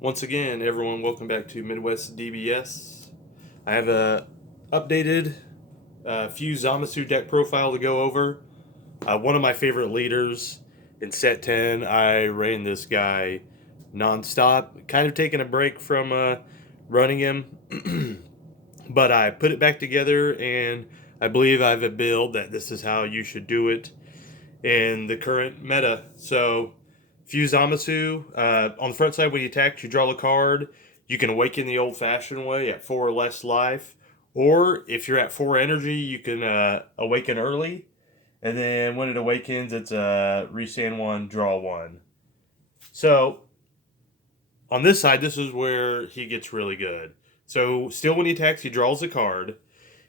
Once again, everyone, welcome back to Midwest DBS. I have a updated few Zamasu deck profile to go over. One of my favorite leaders in set 10, I ran this guy nonstop, kind of taking a break from running him, but I put it back together and I believe I have a build that this is how you should do it in the current meta. So, Fuse Zamasu, on the front side, when you attack, you draw a card. You can awaken the old-fashioned way at 4 or less life. Or, if you're at 4 energy, you can awaken early. And then when it awakens, it's restand 1, draw 1. So, on this side, this is where he gets really good. So, still when he attacks, he draws a card.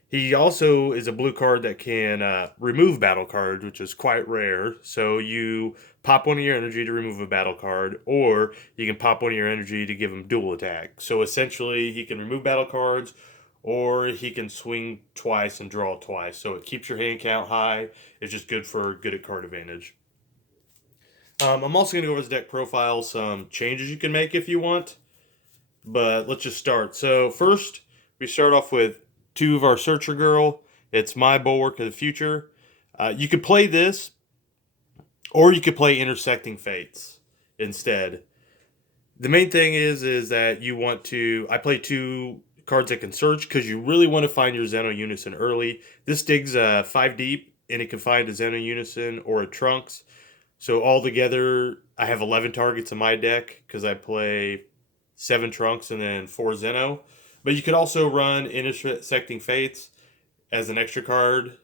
He also is a blue card that can remove battle cards, which is quite rare. So you pop one of your energy to remove a battle card, or you can pop one of your energy to give him dual attack. So essentially, he can remove battle cards, or he can swing twice and draw twice. So it keeps your hand count high. It's just good for good at card advantage. I'm also going to go over his deck profile, some changes you can make if you want. But let's just start. So first, we start off with 2 of our Searcher Girl. It's my Bulwark of the Future. You could play this, or you could play Intersecting Fates instead. The main thing is that you want to... I play 2 cards that can search because you really want to find your Xeno Unison early. This digs 5 deep, and it can find a Xeno Unison or a Trunks. So altogether, I have 11 targets in my deck because I play 7 Trunks and then 4 Xeno. But you could also run Intersecting Fates as an extra card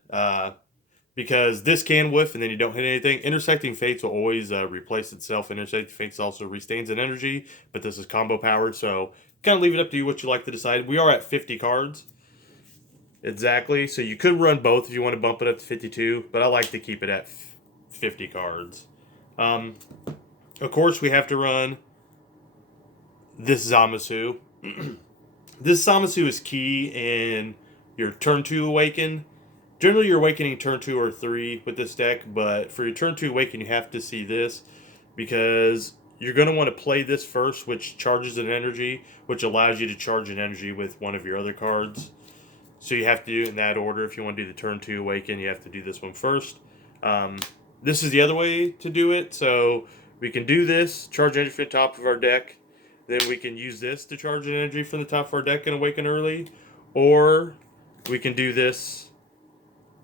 because this can whiff and then you don't hit anything. Intersecting Fates will always replace itself. Intersecting Fates also restains an energy, but this is combo powered, so kind of leave it up to you what you like to decide. We are at 50 cards. Exactly, so you could run both if you want to bump it up to 52, but I like to keep it at 50 cards. Of course, we have to run this Zamasu. This Zamasu is key in your turn 2 awaken. Generally, you're awakening turn 2 or 3 with this deck, but for your turn 2 awaken, you have to see this because you're going to want to play this first, which charges an energy, which allows you to charge an energy with one of your other cards. So you have to do it in that order. If you want to do the turn 2 awaken, you have to do this one first. This is the other way to do it. So we can do this, charge energy from the top of our deck. Then we can use this to charge an energy from the top of our deck and awaken early. Or we can do this,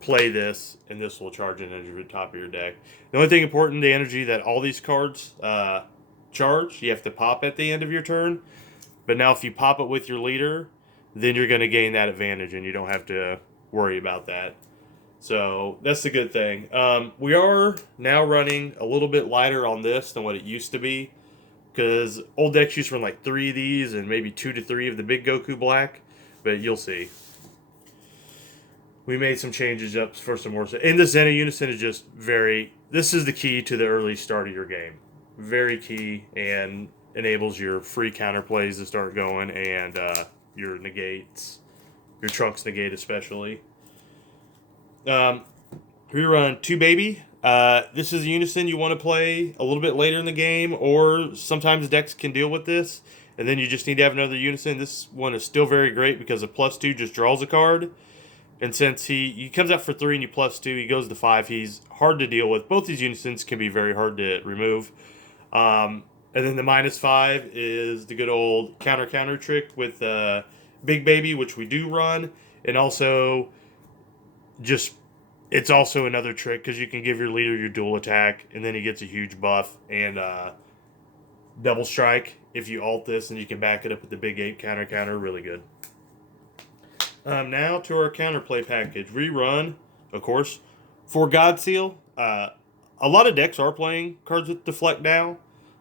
play this, and this will charge an energy from the top of your deck. The only thing important, the energy that all these cards charge, you have to pop at the end of your turn. But now if you pop it with your leader, then you're going to gain that advantage and you don't have to worry about that. So that's the good thing. We are now running a little bit lighter on this than what it used to be. Because old decks used to run like 3 of these and maybe 2 to 3 of the big Goku Black. But you'll see. We made some changes up for some more. And the Xeno Unison is just very... This is the key to the early start of your game. Very key and enables your free counterplays to start going and your negates. Your Trunks negate especially. We run 2 Baby. This is a Unison you want to play a little bit later in the game, or sometimes decks can deal with this, and then you just need to have another Unison. This one is still very great because a +2 just draws a card, and since he comes out for 3 and you +2, he goes to 5. He's hard to deal with. Both these Unisons can be very hard to remove. And then the -5 is the good old counter trick with Big Baby, which we do run, and also just... It's also another trick because you can give your leader your dual attack, and then he gets a huge buff and double strike if you alt this, and you can back it up with the big 8 counter. Really good. Now to our counterplay package. We run, of course, for God Seal. A lot of decks are playing cards with deflect now,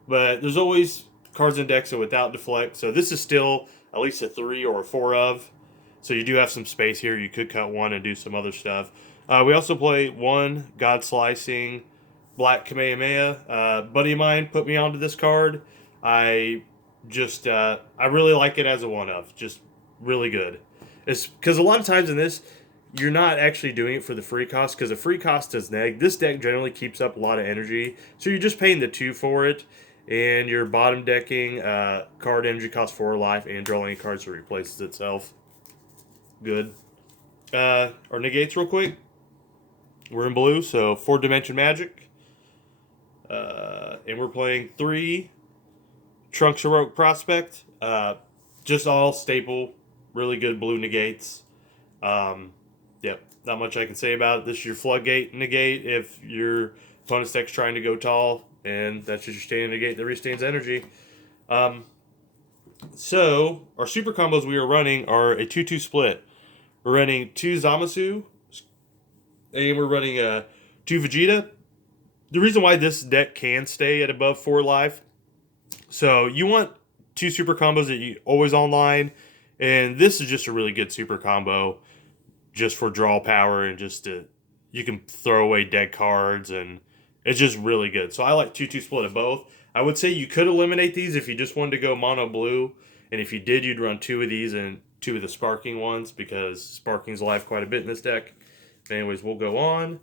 but there's always cards in decks without deflect. So this is still at least a 3 or a 4 of. So you do have some space here. You could cut one and do some other stuff. We also play 1 God Slicing Black Kamehameha. Buddy of mine put me onto this card. I really like it as a 1 of. Just really good. It's because a lot of times in this, you're not actually doing it for the free cost because the free cost is neg. This deck generally keeps up a lot of energy, so you're just paying the 2 for it. And your bottom decking card energy costs 4 life and draw any cards that replaces itself. Good. Our negates real quick. We're in blue, so 4-dimension magic. And we're playing 3 Trunks Heroic Prospect. Just all staple, really good blue negates. Yep, not much I can say about it. This is your floodgate negate if your opponent's deck's trying to go tall, and that's just your standing negate that restains energy. So, our super combos we are running are a 2-2 split. We're running 2 Zamasu, and we're running 2 Vegeta. The reason why this deck can stay at above 4 life, so you want 2 super combos that you always online, and this is just a really good super combo just for draw power and just to, you can throw away dead cards, and it's just really good. So I like 2-2 split of both. I would say you could eliminate these if you just wanted to go mono blue, and if you did, you'd run 2 of these and 2 of the sparking ones because sparking's alive quite a bit in this deck. But anyways, we'll go on.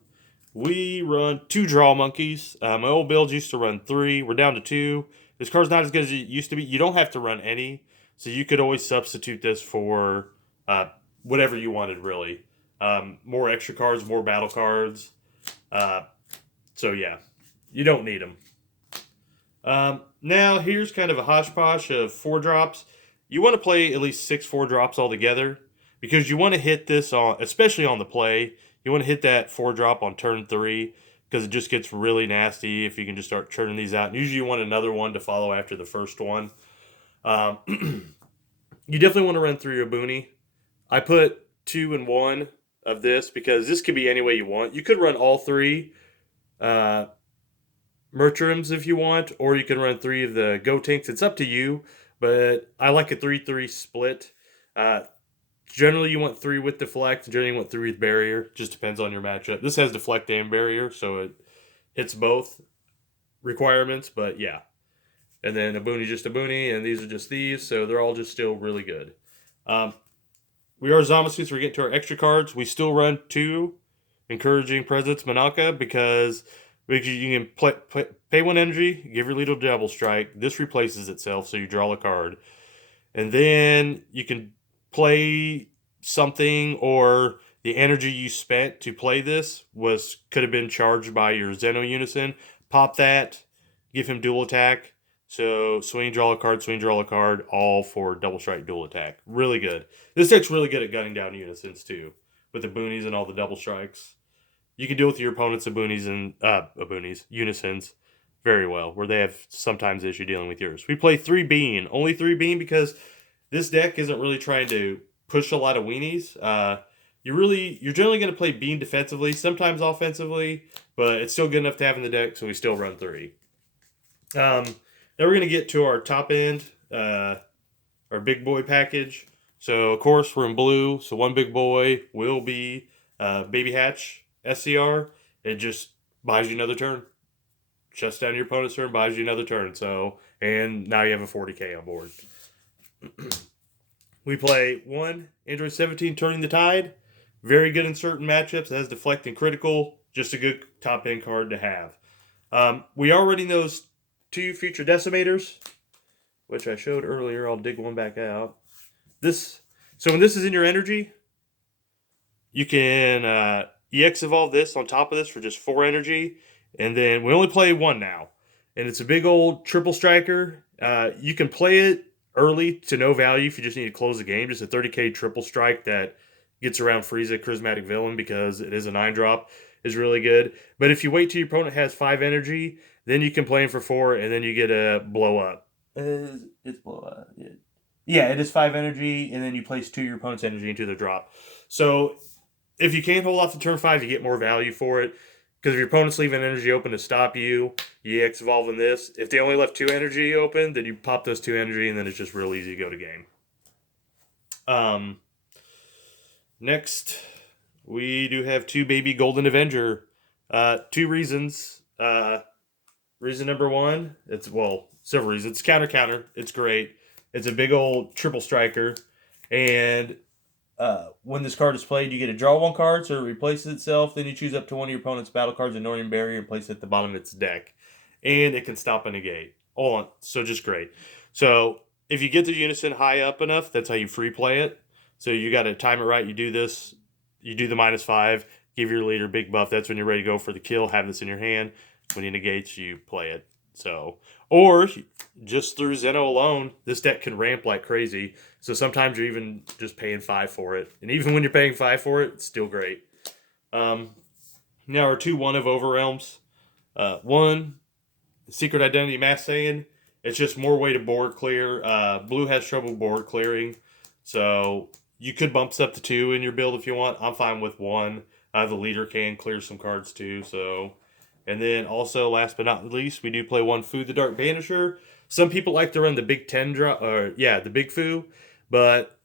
We run 2 draw monkeys. My old build used to run 3. We're down to 2. This card's not as good as it used to be. You don't have to run any, so you could always substitute this for whatever you wanted, really. More extra cards, more battle cards. So yeah, you don't need them. Now here's kind of a hodgepodge of 4 drops. You want to play at least 6 4 drops altogether because you want to hit this on, especially on the play. You want to hit that 4 drop on turn 3 because it just gets really nasty if you can just start churning these out. And usually you want another one to follow after the first one. You definitely want to run through your Booney. I put 2 and 1 of this because this could be any way you want. You could run all 3 Merchums if you want, or you can run 3 of the Gotenks. It's up to you, but I like a 3-3 split. Generally, you want 3 with deflect. Generally, you want 3 with barrier. Just depends on your matchup. This has deflect and barrier, so it hits both requirements, but yeah. And then a Booney, just a Booney, and these are just these, so they're all just still really good. We are Zamasu, so we get to our extra cards. We still run 2 Encouraging Presence Manaka because you can pay 1 energy, give your leader double strike. This replaces itself, so you draw a card. And then you can play something, or the energy you spent to play this could have been charged by your Zeno Unison. Pop that, give him dual attack. So swing, draw a card, all for double strike, dual attack. Really good. This deck's really good at gunning down Unisons too, with the boonies and all the double strikes. You can deal with your opponent's Unisons very well, where they have sometimes issue dealing with yours. We play 3 Bean, only 3 Bean because this deck isn't really trying to push a lot of weenies. You're generally going to play Bean defensively, sometimes offensively, but it's still good enough to have in the deck, so we still run 3. Now we're going to get to our top end, our big boy package. So, of course, we're in blue, so 1 big boy will be Baby Hatch SCR. It just buys you another turn. Shuts down your opponent's turn, buys you another turn. So, and now you have a 40k on board. We play 1 Android 17 Turning the Tide. Very good in certain matchups. It has deflect and critical. Just a good top end card to have. We are running those 2 future Decimators, which I showed earlier. I'll dig one back out. So when this is in your energy, you can EX evolve this on top of this for just 4 energy. And then we only play 1 now. And it's a big old triple striker. You can play it early to no value if you just need to close the game. Just a 30k triple strike that gets around Frieza, Charismatic Villain, because it is a 9-drop, is really good. But if you wait till your opponent has 5 energy, then you can play him for 4, and then you get a blow up. It's blow up. Yeah, it is 5 energy, and then you place 2 of your opponent's energy into the drop. So if you can't hold off to turn 5, you get more value for it. Because if your opponent's leaving energy open to stop you, you EX evolve in this. If they only left 2 energy open, then you pop those 2 energy, and then it's just real easy to go to game. Next, we do have 2 baby Golden Avenger. 2 reasons. Reason number 1, several reasons. It's counter. It's great. It's a big old triple striker. And when this card is played, you get to draw 1 card, so it replaces itself. Then you choose up to 1 of your opponent's battle cards, ignoring barrier, and place it at the bottom of its deck. And it can stop a negate. all on. So just great. So if you get the unison high up enough, that's how you free play it. So you got to time it right. You do this, you do the -5, give your leader big buff. That's when you're ready to go for the kill. Have this in your hand. When he negates, you play it. So, or just through Zeno alone, this deck can ramp like crazy. So sometimes you're even just paying 5 for it. And even when you're paying 5 for it, it's still great. Now our 2-1 of Overrealms. One, Secret Identity Mass saying it's just more way to board clear. Blue has trouble board clearing. So you could bump this up to 2 in your build if you want. I'm fine with 1. The leader can clear some cards too. So, and then also last but not least, we do play 1 Food the Dark Banisher. Some people like to run the big 10 drop, or the big Foo, but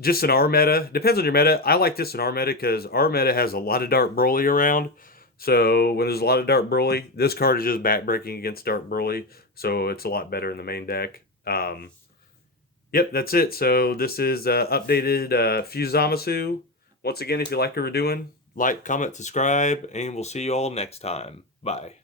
just in our meta, depends on your meta. I like this in our meta because our meta has a lot of Dark Broly around. So when there's a lot of Dark Broly, this card is just backbreaking against Dark Broly. So it's a lot better in the main deck. Yep, that's it. So this is updated Fuse Zamasu. Once again, if you like what we're doing, like, comment, subscribe, and we'll see you all next time. Bye.